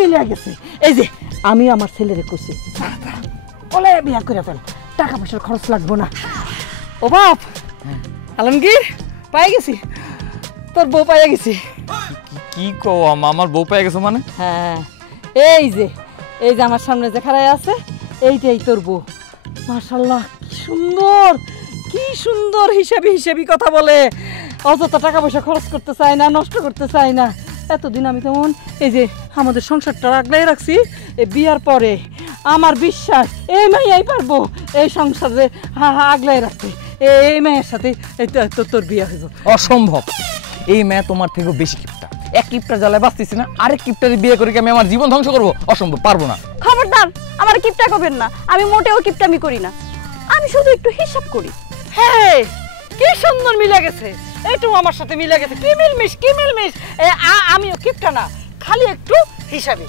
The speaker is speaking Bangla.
মিলে গেছে। এই যে আমি আমার ছেলেরে কইছি বলে বিয়া করে ফেল, টাকা পয়সার খরচ লাগবো না। ও বাপ আলমগীর পাই গেছি, তোর বউ পাইয়া গেছি। কি কো আমার বউ পেয়ে গেছো মানে? হ্যাঁ এই যে আমার সামনে যে খাড়ায় আছে এইটাই তোর বউ। মাশাআল্লাহ কি সুন্দর হিসাবি কথা বলে, অযথা টাকা পয়সা খরচ করতে চায় না, নষ্ট করতে চায় না। এতদিন আমি তেমন এই যে আমাদের সংসারটা আগলাই রাখছি, এই বিয়ার পরে আমার বিশ্বাস এই মেয়েই পারবো এই সংসারে আগলাই রাখতে। এই মেয়ের সাথে তোর বিয়ে হইব। অসম্ভব, এই মেয়ে তোমার থেকেও বেশি কিপটা। এক কিপটার জ্বালায় বাঁচতেছি না, আরেক কিপটারে বিয়ে করে কি আমি আমার জীবন ধ্বংস করবো? অসম্ভব, পারবো না। খবরদার আমার কিপটা করবেন না, আমি মোটেও কিপটামি করি না, আমি শুধু একটু হিসাব করি। হ্যাঁ কি সুন্দর মিলে গেছে, এইটু আমার সাথে মিলে গেছে। কি মিলমিশ আমিও কিপটা না, খালি একটু হিসাবে।